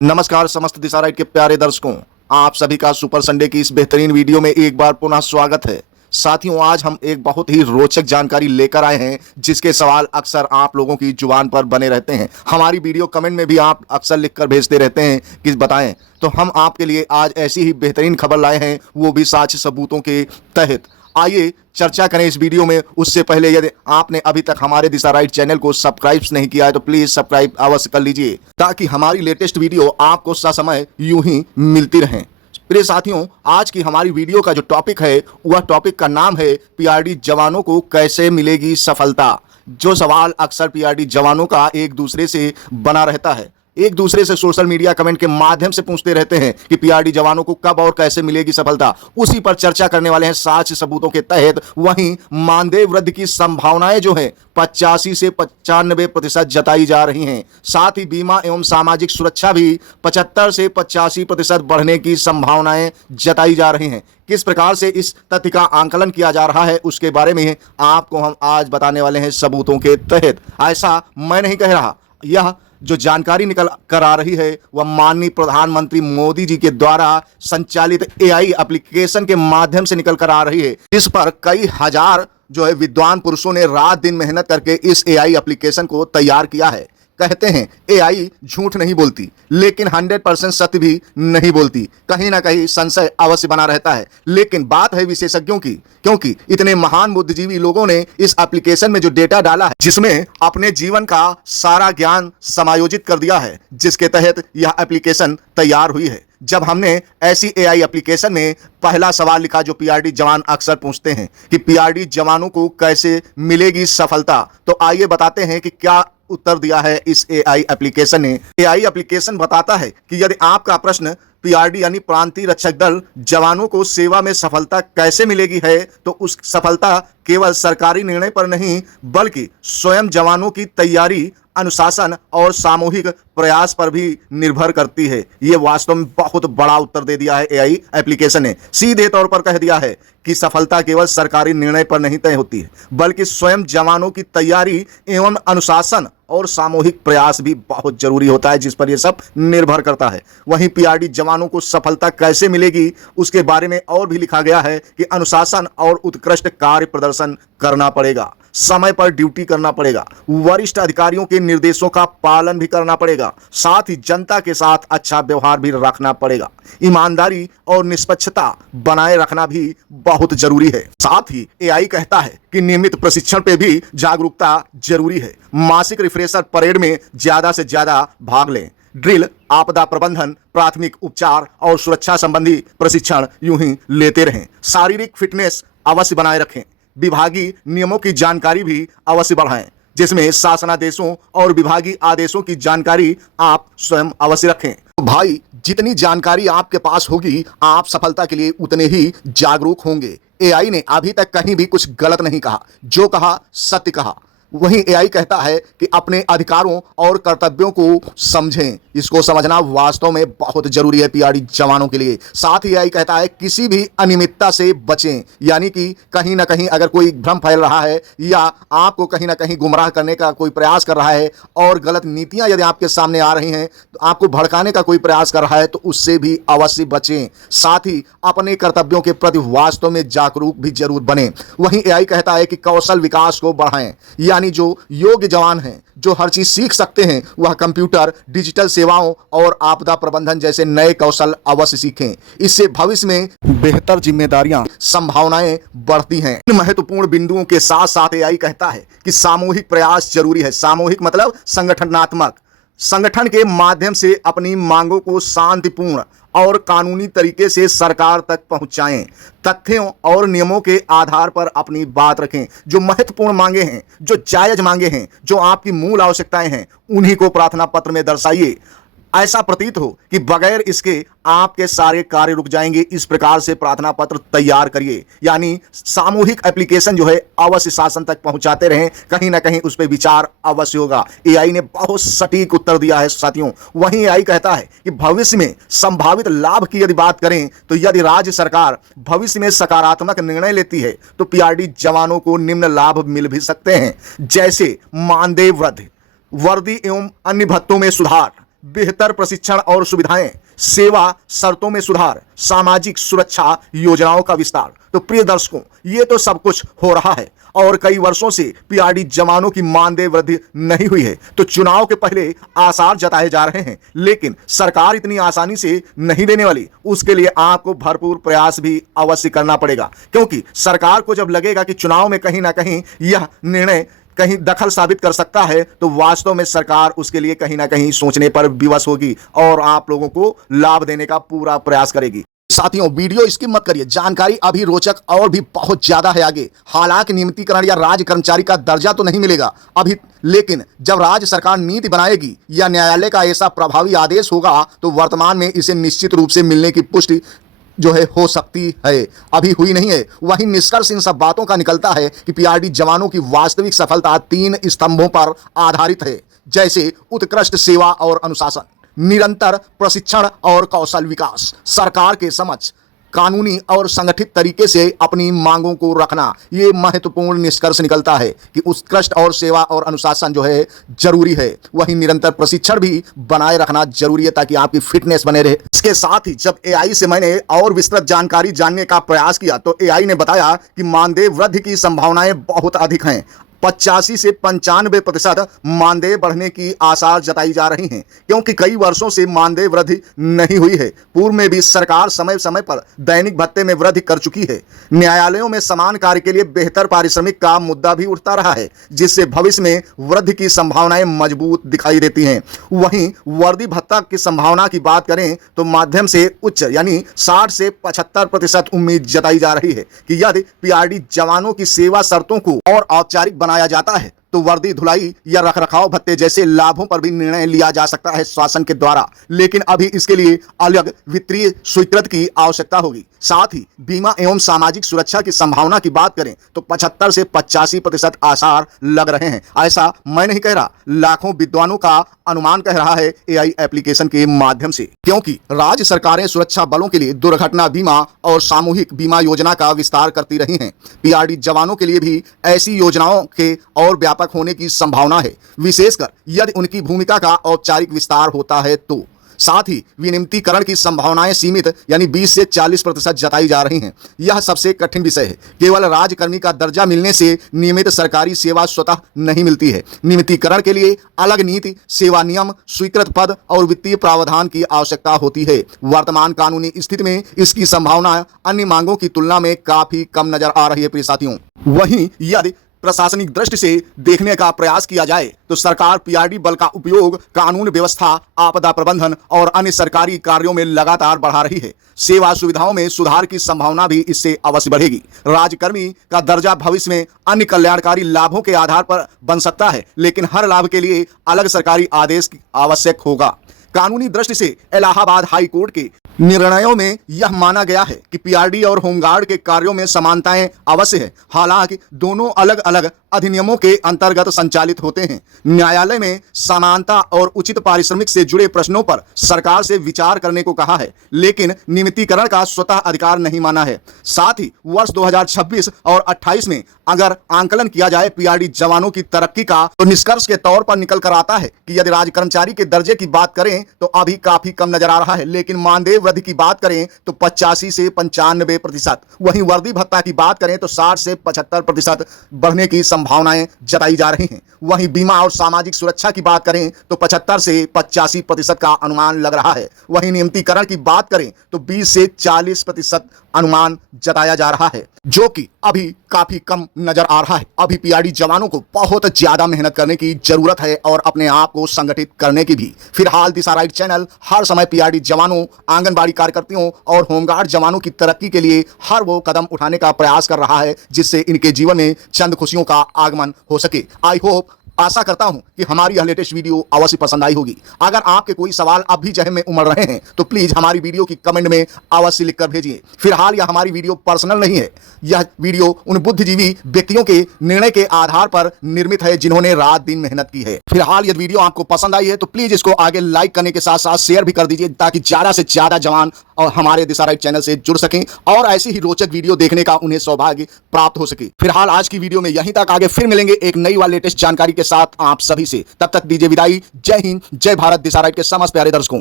नमस्कार समस्त दिशा राइट के प्यारे दर्शकों, आप सभी का सुपर संडे की इस बेहतरीन वीडियो में एक बार पुनः स्वागत है। साथियों, आज हम एक बहुत ही रोचक जानकारी लेकर आए हैं जिसके सवाल अक्सर आप लोगों की जुबान पर बने रहते हैं। हमारी वीडियो कमेंट में भी आप अक्सर लिखकर भेजते रहते हैं कि बताएं, तो हम आपके लिए आज ऐसी ही बेहतरीन खबर लाए हैं, वो भी साक्ष्य सबूतों के तहत। आइए चर्चा करें इस वीडियो में। उससे पहले यदि आपने अभी तक हमारे दिशा राइट चैनल को सब्सक्राइब नहीं किया है तो प्लीज सब्सक्राइब अवश्य कर लीजिए ताकि हमारी लेटेस्ट वीडियो आपको ससमय यूं ही मिलती रहें। प्रिय साथियों, आज की हमारी वीडियो का जो टॉपिक है वह टॉपिक का नाम है पीआरडी जवानों को कैसे मिलेगी सफलता। जो सवाल अक्सर पीआरडी जवानों का एक दूसरे से बना रहता है, एक दूसरे से सोशल मीडिया कमेंट के माध्यम से पूछते रहते हैं कि पीआरडी जवानों को कब और कैसे मिलेगी सफलता, उसी पर चर्चा करने वाले हैं साक्ष्य सबूतों के तहत। वहीं मानदेय वृद्धि की संभावनाएं जो है 85 से 95% जताई जा रही हैं। साथ ही बीमा एवं सामाजिक सुरक्षा भी 75 से 85% बढ़ने की संभावनाएं जताई जा रही हैं। किस प्रकार से इस तथ्य का आंकलन किया जा रहा है उसके बारे में आपको हम आज बताने वाले हैं सबूतों के तहत। ऐसा मैं नहीं कह रहा, यह जो जानकारी निकल कर आ रही है वह माननीय प्रधानमंत्री मोदी जी के द्वारा संचालित एआई एप्लीकेशन के माध्यम से निकल कर आ रही है, जिस पर कई हजार जो है विद्वान पुरुषों ने रात दिन मेहनत करके इस एआई एप्लीकेशन को तैयार किया है। कहते हैं एआई झूठ नहीं बोलती, लेकिन 100% सत्य भी नहीं बोलती। कहीं ना कहीं संशय अवश्य बना रहता है, लेकिन बात है विशेषज्ञों की, क्योंकि इतने महान बुद्धिजीवी लोगों ने इस एप्लीकेशन में जो डेटा डाला है, जिसमें अपने जीवन का सारा ज्ञान समायोजित कर दिया है, जिसके तहत यह एप्लीकेशन तैयार हुई है। जब हमने ऐसी एआई एप्लीकेशन में पहला सवाल लिखा जो पीआरडी जवान अक्सर पूछते हैं कि पीआरडी जवानों को कैसे मिलेगी सफलता, तो आइए बताते हैं कि क्या उत्तर दिया है इस एआई एप्लीकेशन ने। एआई एप्लीकेशन बताता है कि यदि आपका प्रश्न पीआरडी यानी प्रांतीय रक्षक दल जवानों को सेवा में सफलता कैसे मिलेगी है, तो उस सफलता केवल सरकारी निर्णय पर नहीं बल्कि स्वयं जवानों की तैयारी, अनुशासन और सामूहिक प्रयास पर भी निर्भर करती है। यह वास्तव में बहुत बड़ा उत्तर दे दिया है एआई एप्लीकेशन ने। सीधे तौर पर कह दिया है कि सफलता केवल सरकारी निर्णय पर नहीं तय होती है बल्कि स्वयं जवानों की तैयारी एवं अनुशासन और सामूहिक प्रयास भी बहुत जरूरी होता है, जिस पर यह सब निर्भर करता है। वहीं पीआरडी जवानों को सफलता कैसे मिलेगी उसके बारे में और भी लिखा गया है कि अनुशासन और उत्कृष्ट कार्य प्रदर्शन करना पड़ेगा, समय पर ड्यूटी करना पड़ेगा, वरिष्ठ अधिकारियों के निर्देशों का पालन भी करना पड़ेगा, साथ ही जनता के साथ अच्छा व्यवहार भी रखना पड़ेगा, ईमानदारी और निष्पक्षता बनाए रखना भी बहुत जरूरी है। साथ ही एआई कहता है कि नियमित प्रशिक्षण पे भी जागरूकता जरूरी है। मासिक रिफ्रेशर परेड में ज्यादा से ज्यादा भाग लें। ड्रिल, आपदा प्रबंधन, प्राथमिक उपचार और सुरक्षा संबंधी प्रशिक्षण यूं ही लेते रहें। शारीरिक फिटनेस अवश्य बनाए रखें। विभागीय नियमों की जानकारी भी अवश्य बढ़ाएं, जिसमें शासनादेशों और विभागीय आदेशों की जानकारी आप स्वयं अवश्य रखें। तो भाई, जितनी जानकारी आपके पास होगी आप सफलता के लिए उतने ही जागरूक होंगे। एआई ने अभी तक कहीं भी कुछ गलत नहीं कहा, जो कहा सत्य कहा। वहीं एआई कहता है कि अपने अधिकारों और कर्तव्यों को समझें। इसको समझना वास्तव में बहुत जरूरी है पीआरडी जवानों के लिए। साथ ही एआई कहता है किसी भी अनियमितता से बचें, यानी कि कहीं ना कहीं अगर कोई भ्रम फैल रहा है या आपको कहीं ना कहीं गुमराह करने का कोई प्रयास कर रहा है और गलत नीतियां यदि आपके सामने आ रही हैं, तो आपको भड़काने का कोई प्रयास कर रहा है, तो उससे भी अवश्य बचें। साथ ही अपने कर्तव्यों के प्रति वास्तव में जागरूक भी जरूर बने। वहीं एआई कहता है कि कौशल विकास को बढ़ाएं, यानी जो योग्य जवान हैं, जो हर चीज सीख सकते हैं, वह कंप्यूटर, डिजिटल सेवाओं और आपदा प्रबंधन जैसे नए कौशल अवश्य सीखें। इससे भविष्य में बेहतर जिम्मेदारियां, संभावनाएं बढ़ती हैं। इन महत्वपूर्ण बिंदुओं के साथ साथ एआई कहता है कि सामूहिक प्रयास जरूरी है। सामूहिक मतलब संगठनात्मक। संगठन के माध्यम से अपनी मांगों को शांतिपूर्ण और कानूनी तरीके से सरकार तक पहुंचाएं। तथ्यों और नियमों के आधार पर अपनी बात रखें। जो महत्वपूर्ण मांगे हैं, जो जायज मांगे हैं, जो आपकी मूल आवश्यकताएं हैं, उन्हीं को प्रार्थना पत्र में दर्शाइए। ऐसा प्रतीत हो कि बगैर इसके आपके सारे कार्य रुक जाएंगे, इस प्रकार से प्रार्थना पत्र तैयार करिए। यानी सामूहिक एप्लीकेशन जो है अवश्य शासन तक पहुंचाते रहें, कहीं ना कहीं उस पर विचार अवश्य होगा। एआई ने बहुत सटीक उत्तर दिया है साथियों। वहीं एआई कहता है कि भविष्य में संभावित लाभ की यदि बात करें तो यदि राज्य सरकार भविष्य में सकारात्मक निर्णय लेती है तो पीआरडी जवानों को निम्न लाभ मिल भी सकते हैं, जैसे मानदेय वृद्धि, वर्दी एवं अन्य भत्तों में सुधार, बेहतर प्रशिक्षण और सुविधाएं, सेवा शर्तों में सुधार, सामाजिक सुरक्षा योजनाओं का विस्तार। तो प्रिय दर्शकों, ये तो सब कुछ हो रहा है और कई वर्षों से पीआरडी जवानों की मानदेय वृद्धि नहीं हुई है। तो चुनाव के पहले आसार जताए जा रहे हैं, लेकिन सरकार इतनी आसानी से नहीं देने वाली। उसके लिए आपको भरपूर प्रयास भी अवश्य करना पड़ेगा, क्योंकि सरकार को जब लगेगा कि चुनाव में कहीं ना कहीं यह निर्णय कहीं दखल साबित कर सकता है, तो वास्तव में सरकार उसके लिए कहीं ना कहीं सोचने पर विवश होगी और आप लोगों को लाभ देने का पूरा प्रयास करेगी। साथियों, वीडियो स्किप मत करिए, जानकारी अभी रोचक और भी बहुत ज्यादा है आगे। हालांकि नियमितीकरण या राज्य कर्मचारी का दर्जा तो नहीं मिलेगा अभी, लेकिन जब राज्य सरकार नीति बनाएगी या न्यायालय का ऐसा प्रभावी आदेश होगा तो वर्तमान में इसे निश्चित रूप से मिलने की पुष्टि जो है हो सकती है, अभी हुई नहीं है। वहीं निष्कर्ष इन सब बातों का निकलता है कि पीआरडी जवानों की वास्तविक सफलता 3 स्तंभों पर आधारित है, जैसे उत्कृष्ट सेवा और अनुशासन, निरंतर प्रशिक्षण और कौशल विकास, सरकार के समक्ष कानूनी और संगठित तरीके से अपनी मांगों को रखना। ये महत्वपूर्ण निष्कर्ष निकलता है कि उत्कृष्ट और सेवा और अनुशासन जो है जरूरी है, वहीं निरंतर प्रशिक्षण भी बनाए रखना जरूरी है ताकि आपकी फिटनेस बने रहे। इसके साथ ही जब एआई से मैंने और विस्तृत जानकारी जानने का प्रयास किया तो एआई ने बताया कि मानदेय वृद्धि की संभावनाएं बहुत अधिक हैं। 85 से 95% मानदेय बढ़ने की आसार जताई जा रही हैं, क्योंकि कई वर्षों से मानदेय वृद्धि नहीं हुई है। पूर्व में भी सरकार समय समय पर दैनिक भत्ते में वृद्धि कर चुकी है। न्यायालयों में समान कार्य के लिए बेहतर पारिश्रमिक का मुद्दा भी उठता रहा है, जिससे भविष्य में वृद्धि की संभावनाएं मजबूत दिखाई देती हैं। वहीं वर्दी भत्ता की संभावना की बात करें तो माध्यम से उच्च यानी 60 से 75% उम्मीद जताई जा रही है कि यदि पीआरडी जवानों की सेवा शर्तों को और औपचारिक बनाया जाता है तो वर्दी धुलाई या रखरखाव भत्ते जैसे लाभों पर भी निर्णय लिया जा सकता है शासन के द्वारा, लेकिन अभी इसके लिए अलग वित्तीय स्वीकृति की आवश्यकता होगी। साथ ही बीमा एवं सामाजिक सुरक्षा की संभावना की बात करें तो 75 से 85% आसार लग रहे हैं। ऐसा मैं नहीं कह रहा, लाखों विद्वानों का अनुमान कह रहा है एआई एप्लीकेशन के माध्यम से, क्योंकि राज्य सरकारें सुरक्षा बलों के लिए दुर्घटना बीमा और सामूहिक बीमा योजना का विस्तार करती रही हैं। पीआरडी जवानों के लिए भी ऐसी योजनाओं के और व्यापक होने की संभावना है, विशेषकर यदि उनकी भूमिका का औपचारिक विस्तार होता है तो। साथ ही विनियमितीकरण की संभावनाएं सीमित यानी 20 से 40% जताई जा रही हैं। यह सबसे कठिन विषय है। केवल राज्यकर्मी का दर्जा मिलने से नियमित सरकारी सेवा स्वतः नहीं मिलती है। नियमितीकरण के लिए अलग नीति, सेवा नियम, स्वीकृत पद और वित्तीय प्रावधान की आवश्यकता होती है। वर्तमान कानूनी स्थिति में इसकी संभावना अन्य मांगों की तुलना में काफी कम नजर आ रही है। प्रिय साथियों, वहीं यदि प्रशासनिक दृष्टि से देखने का प्रयास किया जाए तो सरकार पीआरडी बल का उपयोग कानून व्यवस्था, आपदा प्रबंधन और अन्य सरकारी कार्यों में लगातार बढ़ा रही है। सेवा सुविधाओं में सुधार की संभावना भी इससे अवश्य बढ़ेगी। राज्यकर्मी का दर्जा भविष्य में अन्य कल्याणकारी लाभों के आधार पर बन सकता है, लेकिन हर लाभ के लिए अलग सरकारी आदेश आवश्यक होगा। कानूनी दृष्टि से इलाहाबाद हाई कोर्ट के निर्णयों में यह माना गया है कि पीआरडी और होमगार्ड के कार्यों में समानताएं अवश्य है, हालांकि दोनों अलग अलग अधिनियमों के अंतर्गत संचालित होते हैं। न्यायालय में समानता और उचित पारिश्रमिक से जुड़े प्रश्नों पर सरकार से विचार करने को कहा है, लेकिन नियमितीकरण का स्वतः अधिकार नहीं माना है। साथ ही वर्ष 2026 और 28 में अगर आंकलन किया जाए पीआरडी जवानों की तरक्की का, तो निष्कर्ष के तौर पर निकल कर आता है कि यदि राज्य कर्मचारी के दर्जे की बात करें तो अभी काफी कम नजर आ रहा है, लेकिन मानदेय वृद्धि की बात करें तो 85 से 95%, वहीं वर्दी भत्ता की बात करें तो 60 से 75% बढ़ने की संभावनाएं जताई जा रही हैं। वहीं बीमा और सामाजिक सुरक्षा की बात करें तो 75 से 85% का अनुमान लग रहा है। वहीं नियमितीकरण की बात करें तो 20 से 40% अनुमान जताया जा रहा है, जो कि अभी काफी कम नजर आ रहा है। अभी पीआरडी जवानों को बहुत ज्यादा मेहनत करने की जरूरत है और अपने आप को संगठित करने की भी। फिलहाल दिशा राइट चैनल हर समय पीआरडी जवानों, आंगनबाड़ी कार्यकर्तियों और होमगार्ड जवानों की तरक्की के लिए हर वो कदम उठाने का प्रयास कर रहा है जिससे इनके जीवन में चंद खुशियों का आगमन हो सके। आई होप, आशा करता हूं कि हमारी यह लेटेस्ट वीडियो अवश्य पसंद आई होगी। अगर आपके कोई सवाल अब भी जहन में उमड़ रहे हैं तो प्लीज हमारी वीडियो की कमेंट में अवश्य लिखकर भेजिए। फिलहाल यह हमारी वीडियो पर्सनल नहीं है, यह वीडियो उन बुद्धिजीवी व्यक्तियों के निर्णय के आधार पर निर्मित है जिन्होंने रात दिन मेहनत की है। फिलहाल यदि वीडियो आपको पसंद आई है तो प्लीज इसको आगे लाइक करने के साथ साथ शेयर भी कर दीजिए, ताकि ज्यादा से ज्यादा जवान और हमारे दिशा राइट चैनल से जुड़ सकें और ऐसी ही रोचक वीडियो देखने का उन्हें सौभाग्य प्राप्त हो सके। फिलहाल आज की वीडियो में यहीं तक, आगे फिर मिलेंगे एक नई व लेटेस्ट जानकारी के साथ आप सभी से। तब तक दीजिए विदाई। जय हिंद, जय भारत दिशा राइट के समस्त प्यारे दर्शकों।